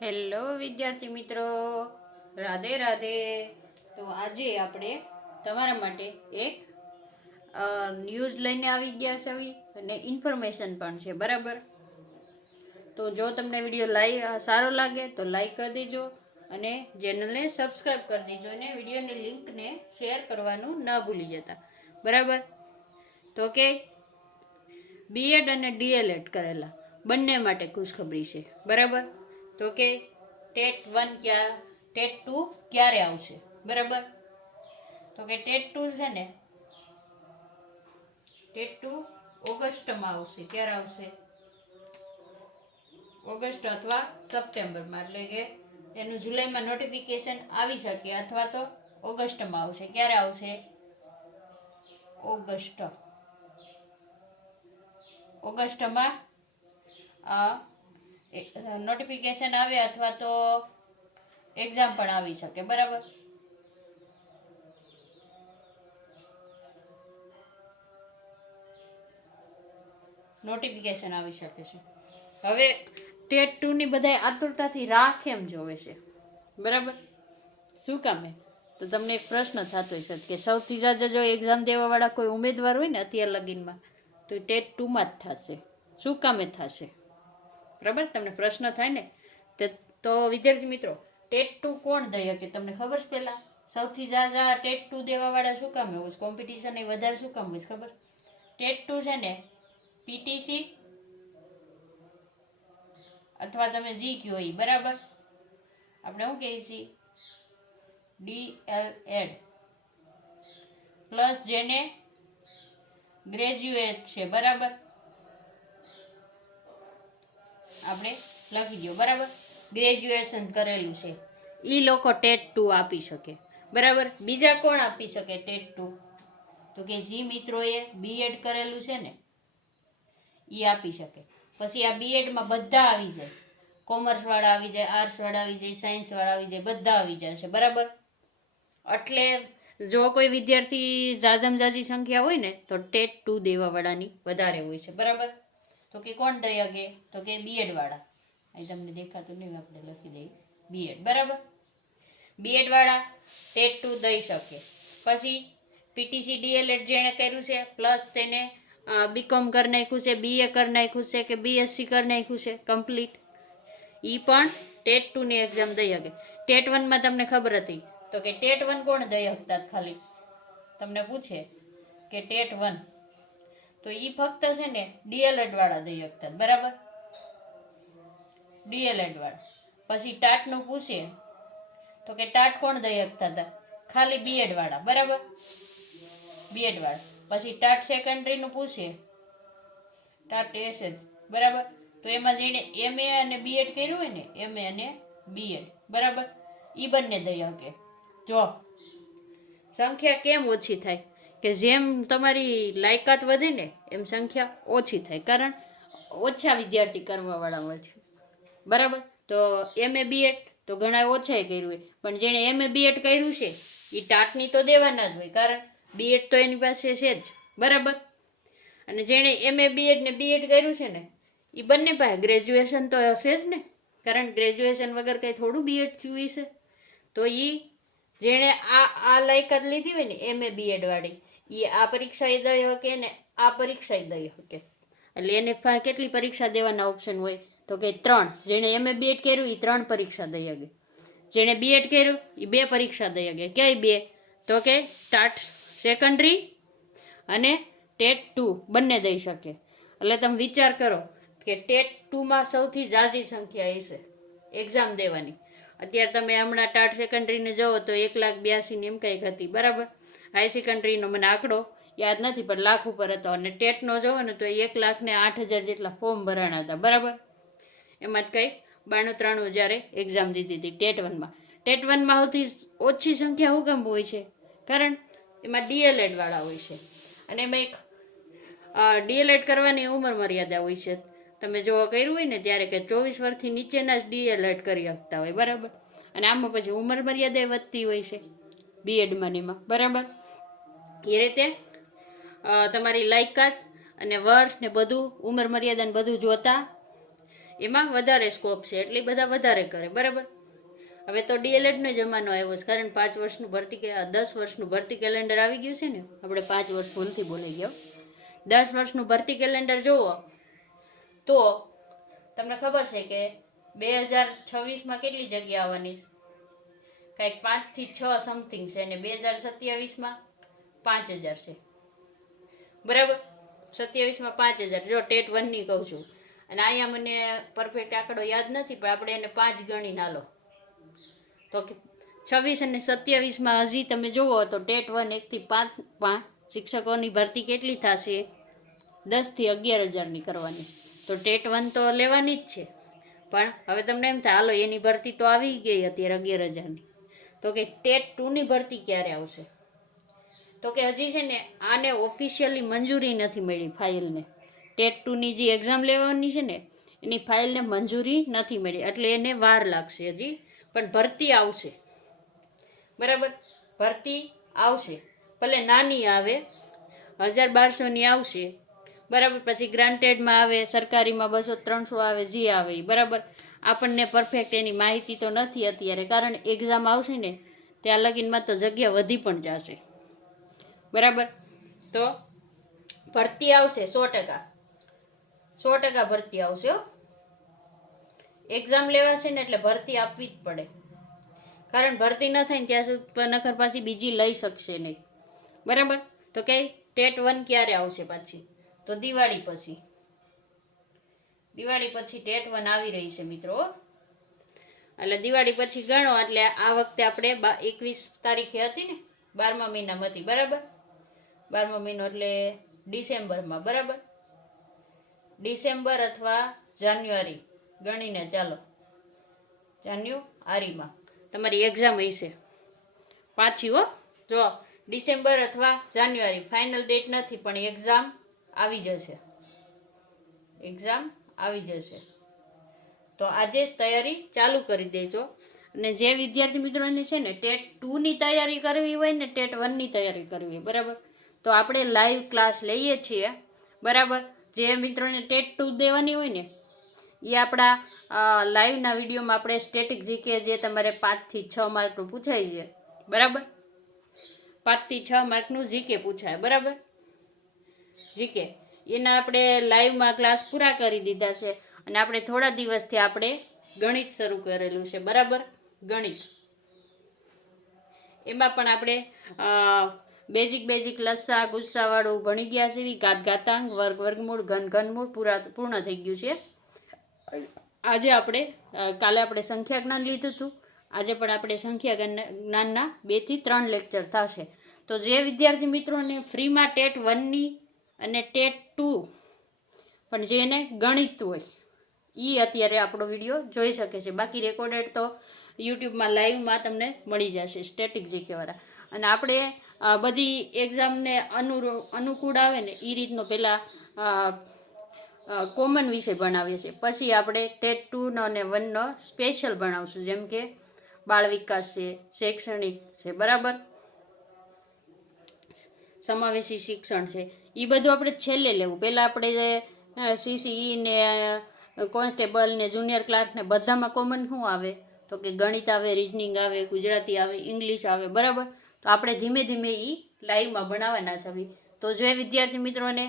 Hello વિદ્યાર્થી મિત્રો, રાધે રાધે. તો આજે આપણે તમારા માટે એક ન્યૂઝ લઈને આવી ગયા છે અને ઇન્ફોર્મેશન પણ છે, બરાબર. તો જો તમને વિડીયો સારો લાગે તો લાઈક કરી દેજો અને ચેનલને સબસ્ક્રાઈબ કરી દેજો અને વિડીયોની લિંકને શેર કરવાનું ન ભૂલી જતા, બરાબર. તો કે બીએડ અને ડીએલએડ કરેલા બંને માટે ખુશખબરી છે, બરાબર. તો કે ટેટ 2 ક્યારે આવશે, બરાબર. તો કે ટેટ 2 છે ને, ટેટ 2 ઓગસ્ટમાં આવશે. ક્યારે આવશે? ઓગસ્ટ અથવા સપ્ટેમ્બરમાં, એટલે કે એનું જુલાઈમાં નોટિફિકેશન આવી શકે અથવા તો ઓગસ્ટમાં આવશે. ક્યારે આવશે? ઓગસ્ટમાં નોટિફિકેશન આવે અથવા તો એક્ઝામ પણ આવી શકે, બરાબર. નોટિફિકેશન આવી શકે છે. હવે ટેટ 2 ની બધા આતુરતાથી રાહ કેમ જોવે છે, બરાબર? શું કામે? તો તમને એક પ્રશ્ન થતો હશે કે સૌથી જાજા જો એક્ઝામ દેવા વાળા કોઈ ઉમેદવાર હોય ને અત્યાર લગીનમાં, તો ટેટ 2 માં જ થશે. શું કામે થશે, બરાબર? તમને પ્રશ્ન થાય ને. તો વિદ્યાર્થી મિત્રો, ટેટ 2 કોણ દઈ શકે તમને ખબર છે? પહેલા સૌથી જાજા ટેટ 2 દેવા વાળા શું કામે હોય? કોમ્પિટિશન એ વધારે શું કામ હોય ખબર? ટેટ 2 છે ને પીટીસી અથવા તમે જી કયો ઈ, બરાબર. આપણે શું કહીએ છીએ? ડીએલએડ પ્લસ જેને ગ્રેજ્યુએટ છે, બરાબર. આપણે લખી દો, બરાબર. ગ્રેજ્યુએશન કરેલું છે ઈ લોકો ટેટ 2 આપી શકે, બરાબર. બીજા કોણ આપી શકે ટેટ 2? તો કે જે મિત્રોએ બીએડ કરેલું છે ને ઈ આપી શકે. પછી આ બીએડમાં બધા આવી જાય, કોમર્સ વાળા આવી જાય, આર્ટ્સ વાળા આવી જાય, સાયન્સ વાળા આવી જાય, બધા આવી જાય છે, બરાબર. એટલે જો કોઈ વિદ્યાર્થી જાજમ જાજી સંખ્યા હોય ને તો ટેટ 2 દેવા વાળાની વધારે હોય છે, બરાબર. તો કે કોણ દઈ શકે? તો કે બીએડ વાળા. અહીં તમને દેખાતું નહીં, આપણે લખી દઈએ બીએડ, બરાબર. બીએડ વાળા ટેટ 2 દઈ શકે. પછી પીટીસી ડીએલએડ જેણે કર્યું છે પ્લસ તેને બીકોમ કરી નાખ્યું છે, બીએ કરી નાખ્યું છે કે બીએસસી કરી નાખ્યું છે કમ્પ્લીટ, ઈ પણ ટેટ 2 ની એક્ઝામ દઈ શકે. ટેટ 1 માં તમને ખબર હતી તો કે ટેટ 1 કોણ દઈ શકતા? ખાલી તમને પૂછે કે ટેટ 1, તો ઈ ફક્ત છે ને ડીએલએડ વાળા દઈ શકતા, બરાબર. ડીએલએડ વાળા. પછી ટાટ નું પૂછે તો કે ટાટ કોણ દઈ શકતા હતા? ખાલી બીએડ વાળા, બરાબર. બીએડ વાળા. પછી ટાટ સેકન્ડરી નું પૂછે, ટાટ એસએચ, બરાબર. તો એમાં જેને એમએ અને બીએડ કર્યું હોય ને, એમએ અને બીએડ, બરાબર, ઈ બંને દઈ શકે. જો સંખ્યા કેમ ઓછી થાય? કે જેમ તમારી લાયકાત વધે ને એમ સંખ્યા ઓછી થાય, કારણ ઓછા વિદ્યાર્થી કરવા વાળા હોય છે, બરાબર. તો એમએ બીએડ તો ઘણા ઓછાએ કર્યું હોય, પણ જેણે એમએ બીએડ કર્યું છે એ ટાટની તો દેવાના જ હોય, કારણ બીએડ તો એની પાસે છે જ, બરાબર. અને જેણે એમએ બીએડ ને બીએડ કર્યું છે ને એ બંને પાસે ગ્રેજ્યુએશન તો હશે જ ને, કારણ ગ્રેજ્યુએશન વગર કંઈ થોડું બીએડ થયું છે. તો એ જેણે આ લાયકાત લીધી હોય ને એમએ બીએડ વાળી, એ આ પરીક્ષા એ દઈ શકે ને આ પરીક્ષા એ દઈ શકે. એટલે એને કેટલી પરીક્ષા દેવાના ઓપ્શન હોય? તો કે 3. જેણે એમએ બીએડ કર્યું એ 3 પરીક્ષા દઈ શકે. જેણે બીએડ કર્યું એ 2 પરીક્ષા દઈ શકે. ક્યાંય 2? તો કે ટાટ સેકન્ડરી અને ટેટ 2 બંને દઈ શકે. એટલે તમે વિચાર કરો કે ટેટ 2માં સૌથી ઝાઝી સંખ્યા હશે એક્ઝામ દેવાની. અત્યારે તમે હમણાં ટાટ સેકન્ડરીને જુઓ તો 1,82,000 એમ કંઈક હતી, બરાબર. હાઈ સેકન્ડરીનો મને આંકડો યાદ નથી, પણ લાખ ઉપર હતો. અને ટેટનો જોવો ને તો 1,08,000 જેટલા ફોર્મ ભરાણા હતા, બરાબર. એમાં જ કંઈક 92-93 એક્ઝામ દીધી હતી ટેટ 1માં. ટેટ 1માં સૌથી ઓછી સંખ્યા હું કેમ હોય છે? કારણ એમાં ડીએલએડ વાળા હોય છે, અને એમાં એક ડીએલએડ કરવાની ઉંમર મર્યાદા હોય છે. તમે જો કર્યું હોય ને ત્યારે કે 24 વર્ષથી નીચેના જ ડીએલએડ કરી શકતા હોય, બરાબર. અને આમાં પછી ઉંમર મર્યાદા વધતી હોય છે બીએડમાં ને એમાં, બરાબર. એ રીતે તમારી લાયકાત અને વર્ષ ને બધું ઉંમર મર્યાદાને બધું જોતા એમાં વધારે સ્કોપ છે એટલે બધા વધારે કરે, બરાબર. હવે તો ડીએલએડનો જમાનો આવ્યો છે, કારણ 5 વર્ષનું ભરતી 10 વર્ષનું ભરતી કેલેન્ડર આવી ગયું છે ને. આપણે 5 વર્ષ ભૂલથી બોલાઈ ગયો. 10 વર્ષનું ભરતી કેલેન્ડર જુઓ તો તમને ખબર છે કે 2026માં કેટલી જગ્યા આવવાની છે, કંઈક 5 થી 6 સમથિંગ છે, અને 2027માં 5000 છે, બરાબર. 27માં 5000. જો ટેટ 1ની કહું છું, અને અહીંયા મને પરફેક્ટ આંકડો યાદ નથી, પણ આપણે એને 5 ગણી નાલો તો 26 અને 27માં હજી તમે જુઓ તો ટેટ 1 1 થી 5 શિક્ષકોની ભરતી કેટલી થશે? 10 થી 11,000ની કરવાની. તો ટેટ 1 તો લેવાની જ છે, પણ હવે તમને એમ થાય હાલો એની ભરતી તો આવી ગઈ અત્યારે 11,000ની, તો કે ટેટ 2ની ભરતી ક્યારે આવશે? તો કે હજી છે ને આને ઓફિશિયલી મંજૂરી નથી મળી ફાઇલને. ટેટ 2ની જે એક્ઝામ લેવાની છે ને એની ફાઇલને મંજૂરી નથી મળી, એટલે એને વાર લાગશે હજી, પણ ભરતી આવશે, બરાબર. ભરતી આવશે, ભલે નાની આવે, 1,200ની આવશે, બરાબર. પછી ગ્રાન્ટેડમાં આવે, સરકારીમાં 200-300 આવે, જે આવે એ, બરાબર. આપણને પરફેક્ટ એની માહિતી તો નથી અત્યારે, કારણ એક્ઝામ આવશે ને ત્યાં લગીનમાં તો જગ્યા વધી પણ જશે, બરાબર. તો ભરતી આવશે 100%, 100% ભરતી આવશે. એક્ઝામ લેવાશે ને એટલે ભરતી આપવી જ પડે, કારણ ભરતી ન થાય ને ત્યાં સુધી નખર પાછી બીજી લઈ શકશે નહીં, બરાબર. તો કે ટેટ 1 ક્યારે આવશે પાછી? તો દિવાળી પછી. દિવાળી પછી ટેટ 1 આવી રહી છે મિત્રો. એટલે દિવાળી પછી ગણો, એટલે આ વખતે આપણે 21 તારીખે હતી ને, 12મા મહિનામાં હતી, બરાબર. 12મો મહિનો એટલે ડિસેમ્બરમાં, બરાબર. ડિસેમ્બર અથવા જાન્યુઆરી ગણીને ચાલો, જાન્યુઆરીમાં તમારી એક્ઝામ હશે પાછી, હો. જો ડિસેમ્બર અથવા જાન્યુઆરી, ફાઇનલ ડેટ નથી, પણ એક્ઝામ આવી જશે, એક્ઝામ આવી જશે. તો આજે જ તૈયારી ચાલુ કરી દેજો. અને જે વિદ્યાર્થી મિત્રોને છે ને ટેટ 2ની તૈયારી કરવી હોય ને ટેટ 1ની તૈયારી કરવી હોય, બરાબર, તો આપણે લાઈવ ક્લાસ લઈએ છીએ, બરાબર. જે મિત્રોને ટેટ 2 દેવાની હોય ને એ આપણા લાઈવના વિડીયોમાં આપણે સ્ટેટિક જીકે જે તમારે 5 થી 6 માર્કનું પૂછાય છે, બરાબર. 5 થી 6 માર્કનું જીકે પૂછાય, બરાબર. જીકે એના આપણે લાઈવમાં ક્લાસ પૂરા કરી દીધા છે, અને આપણે થોડા દિવસથી આપણે ગણિત શરૂ કરેલું છે, બરાબર. ગણિત એમાં પણ આપણે બેઝિક લસ્સા ગુસ્સાવાળું ભણી ગયા છે, ઘાતાંક, વર્ગ, વર્ગમૂળ, ઘનમૂળ પૂર્ણ થઈ ગયું છે. આજે આપણે કાલે આપણે સંખ્યા જ્ઞાન લીધું હતું, આજે પણ આપણે સંખ્યા જ્ઞાનના 2 થી 3 લેક્ચર થશે. તો જે વિદ્યાર્થી મિત્રોને ફ્રીમાં ટેટ 1ની અને ટેટ 2 પણ જેને ગણિત હોય એ અત્યારે આપણો વિડીયો જોઈ શકે છે. બાકી રેકોર્ડેડ તો યુટ્યુબમાં લાઈવમાં તમને મળી જશે, સ્ટેટિક જીકેવાળા. અને આપણે બધી એક્ઝામને અનુકૂળ આવે ને એ રીતનો પહેલાં કોમન વિષય ભણાવીએ છીએ, પછી આપણે ટેટ 2નો અને 1નો સ્પેશિયલ ભણાવશું, જેમ કે બાળ વિકાસ છે, શૈક્ષણિક છે, બરાબર, સમાવેશી શિક્ષણ છે. એ બધું આપણે છેલ્લે લેવું. પહેલાં આપણે CCE ને કોન્સ્ટેબલ ને જુનિયર ક્લાર્ક ને બધામાં કોમન શું આવે? તો કે ગણિત આવે, રિઝનિંગ આવે, ગુજરાતી આવે, ઇંગ્લિશ આવે, બરાબર. તો આપણે ધીમે ધીમે એ લાઈવમાં ભણાવવાના છે. તો જે વિદ્યાર્થી મિત્રોને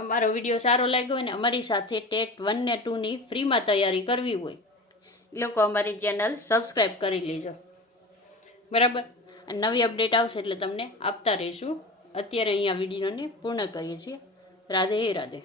અમારો વિડીયો સારો લાગ્યો હોય ને અમારી સાથે ટેટ 1 ને 2ની ફ્રીમાં તૈયારી કરવી હોય એ લોકો અમારી ચેનલ સબસ્ક્રાઈબ કરી લેજો, બરાબર. નવી અપડેટ આવશે એટલે તમને આપતા રહીશું. અત્યારે અહીંયા વિડીયોને પૂર્ણ કરીએ છીએ. રાધે રાધે.